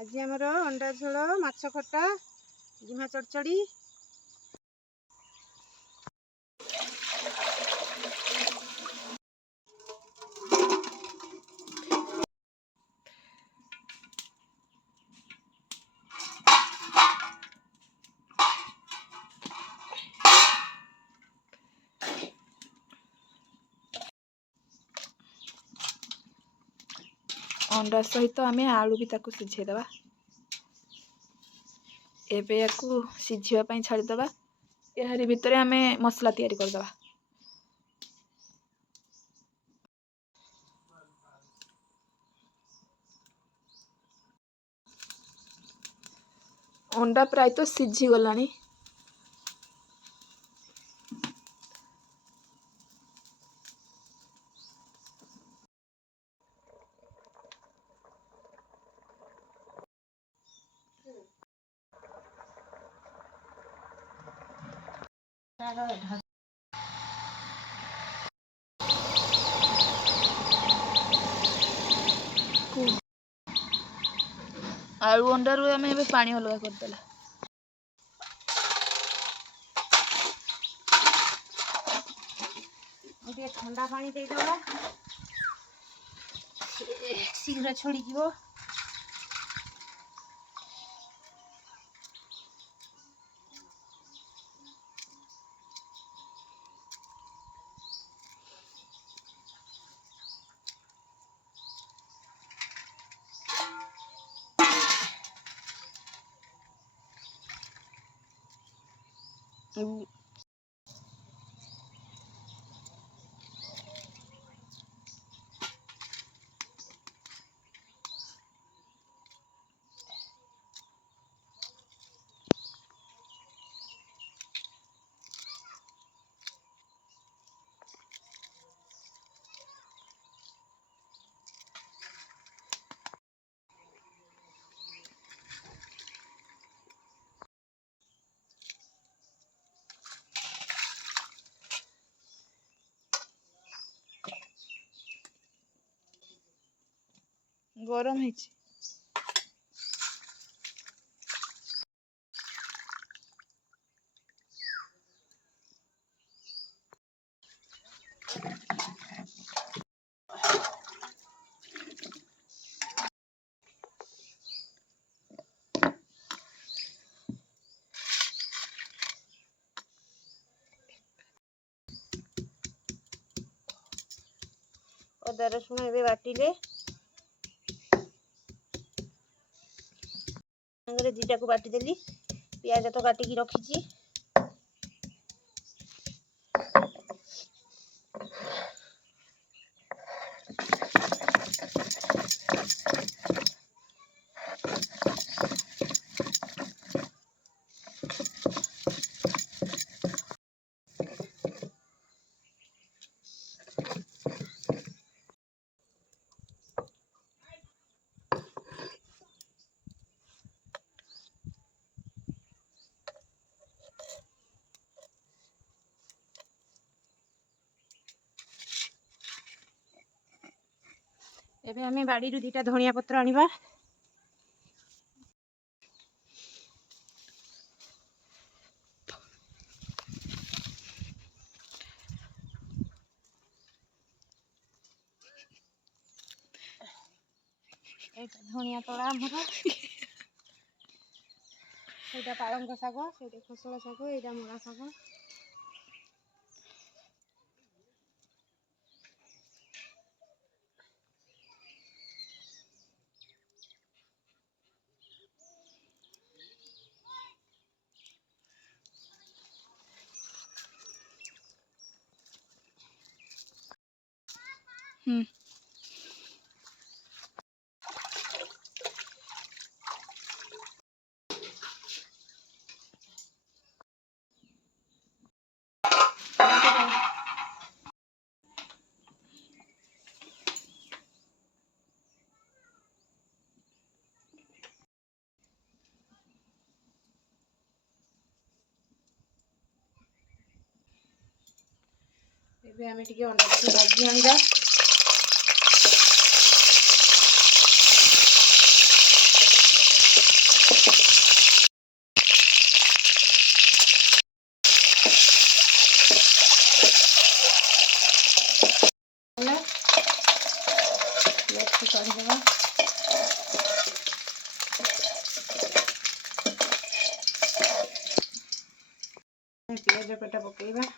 आज आमर अंडा झोल माछ खटा जिमा चढ़चड़ी अंडा सहित आम आलू भी ताकू सिझेदबा। एबे याकू सिझिबा छाड़ीदबा। यारी भितर आम मसला तैयारी करदबा। अंडा प्राय तो सिझी गलानी। आलू अंडारू आम ए पानी अलग करदेला। ठंडा पानी देदबा शीघ्र छोड़ी जीवो। गरम है। अदा रसुण ए बाटिले जीटा को बाटिदेली। पियाज तो काटिकी रखी। एबे आमे बाड़ी रु दीटा धनिया पत्र आनिबा। धनिया तला आमर एटा पालंग शाग, से खोसला शाग, एटा मुला शाग। एबे आमे टिके अंडा को भाजी आनिबा। ତେଜପତ୍ତା ପକେଇବା।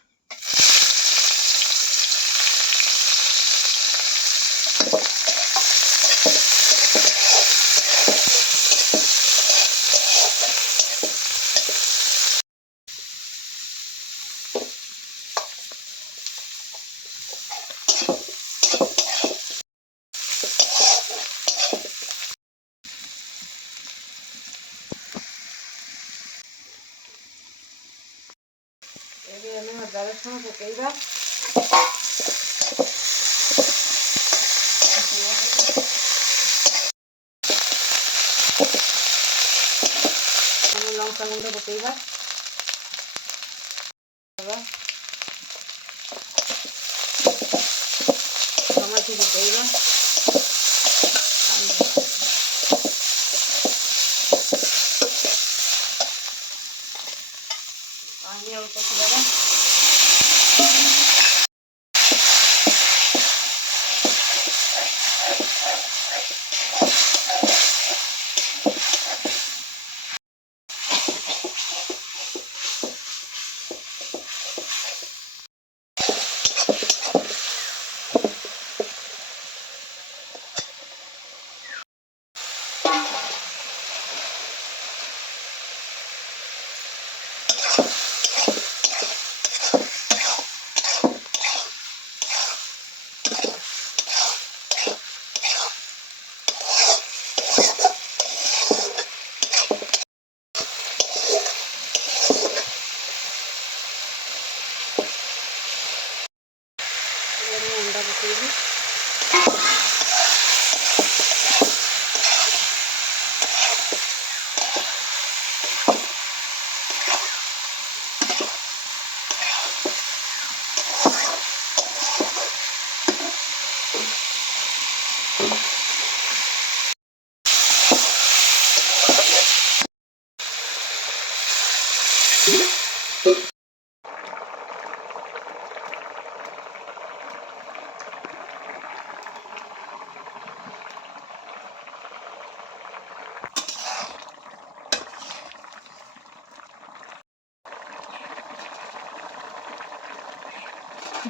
ଏବେ ଆମେ ଅଦା ରସୁଣ ପକେଇବା। ଆମେ ଲଙ୍କା ଗୁଣ୍ଡ ପକେଇବା। ଟମାଟୋ ପକେଇବା। ପାଣି ଅଳ୍ପ ପକେଇବା। ଅଣ୍ଡା ପକେଇବି।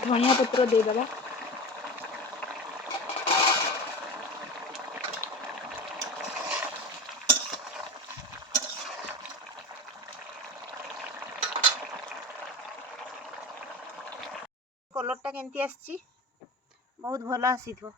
ଧନିଆ ପତ୍ର ଦେଇଦେବା। କଲର୍ଟା କେମିତି ଆସିଛି? ବହୁତ ଭଲ ଆସିଥିବ।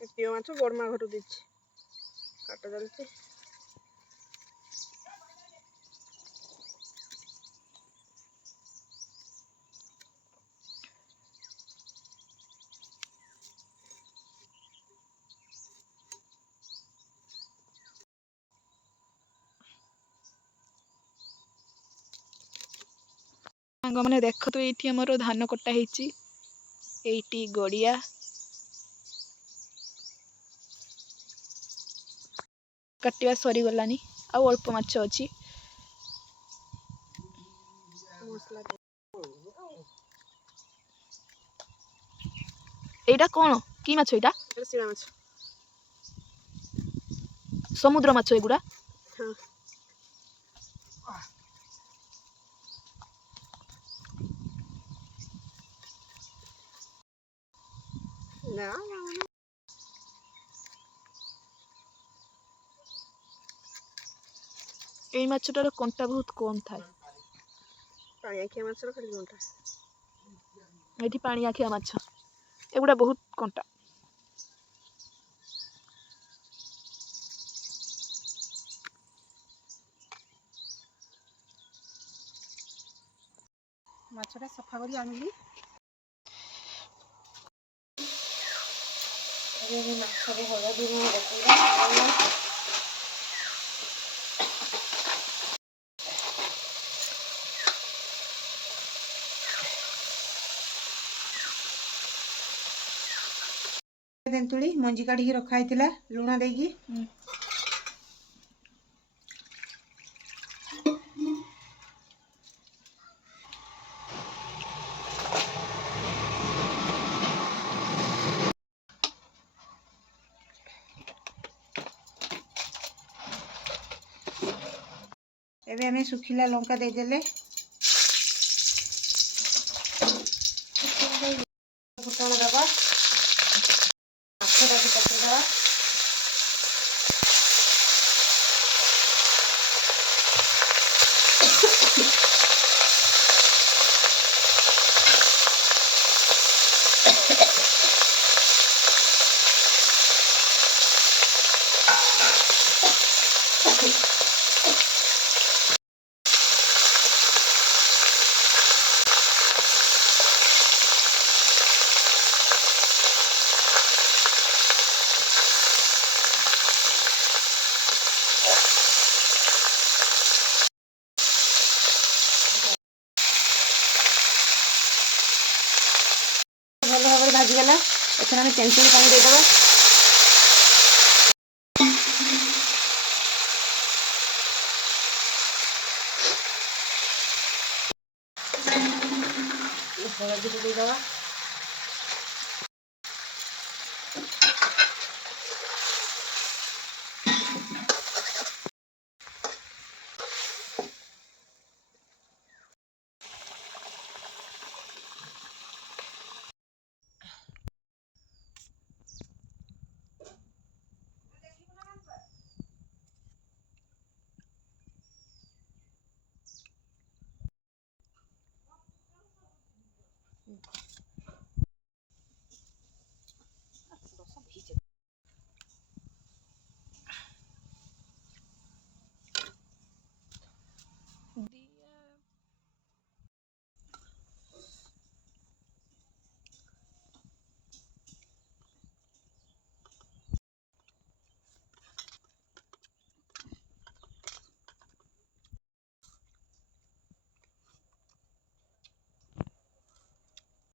ପ୍ରିୟ ମାଛ ବଡ଼ମା ଘରୁ ଦେଇଛି। କାଟ ଚାଲିଛି। ସାଙ୍ଗମାନେ ଦେଖନ୍ତୁ, ଏଇଠି ଆମର ଧାନ କଟା ହେଇଛି। ଏଇଠି ଗଡ଼ିଆ। କାଟିବା ସରିଗଲାନି, ଆଉ ଅଳ୍ପ ମାଛ ଅଛି। ଏଇଟା କଣ? କି ମାଛ ଏଇଟା? ଶିଳା ମାଛ। ସମୁଦ୍ର ମାଛ ଏଗୁଡ଼ା। ହଁ। ନା ଏଇ ମାଛଟାର କଣ୍ଟା ବହୁତ କମ୍ ଥାଏ। ପାଣି ଆଖିଆ ମାଛର ଖାଲି କଣ୍ଟା। ଏଠି ପାଣି ଆଖିଆ ମାଛ ଏଗୁଡ଼ା ବହୁତ କଣ୍ଟା। ମାଛଟା ସଫା କରି ଆଣିଲି। ଏବେ ମାଛରେ ହଳଦୀ ଲୁଣ ପକେଇବା। ତେନ୍ତୁଳି ମଞ୍ଜି କାଢିକି ରଖା ହେଇଥିଲା ଲୁଣ ଦେଇକି। ଏବେ ଆମେ ଶୁଖିଲା ଲଙ୍କା ଦେଇଦେଲେ ଫୁଟଣ ଦେବା, ମାଛଟାକୁ ପକେଇଦେବା। ଭଲ ଭାବରେ ଭାଜିଗଲା। ଏଥର ଆମେ ତେନ୍ତୁଳି ପାଣି ଦେଇଦେବା। ହଳଦୀ ଦେଇଦେବା।